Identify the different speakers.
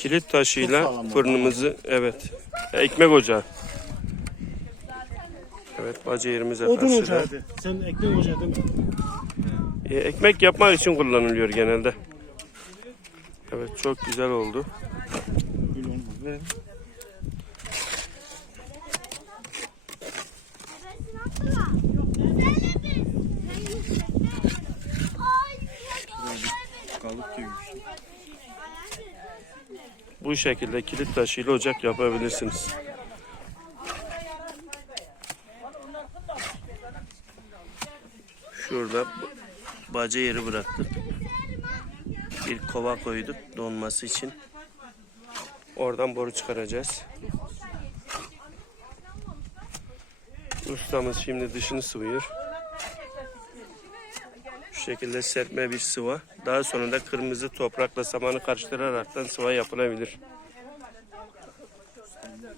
Speaker 1: Kilit taşıyla fırınımızı evet ekmek ocağı. Evet baca yerimize
Speaker 2: Odun ocağıydı. Sen ekmek ocağı değil mi?
Speaker 1: E, ekmek yapmak için kullanılıyor genelde. Evet çok güzel oldu.
Speaker 2: Böyle olmaz. Ve kalıp gibi.
Speaker 1: Bu şekilde kilit taşıyla ocak yapabilirsiniz. Şurada baca yeri bıraktık. Bir kova koyduk donması için. Oradan boru çıkaracağız. Ustamız şimdi dışını sıvıyor. Şekilde serpme bir sıva. Daha sonra da kırmızı toprakla samanı karıştıraraktan sıva yapılabilir.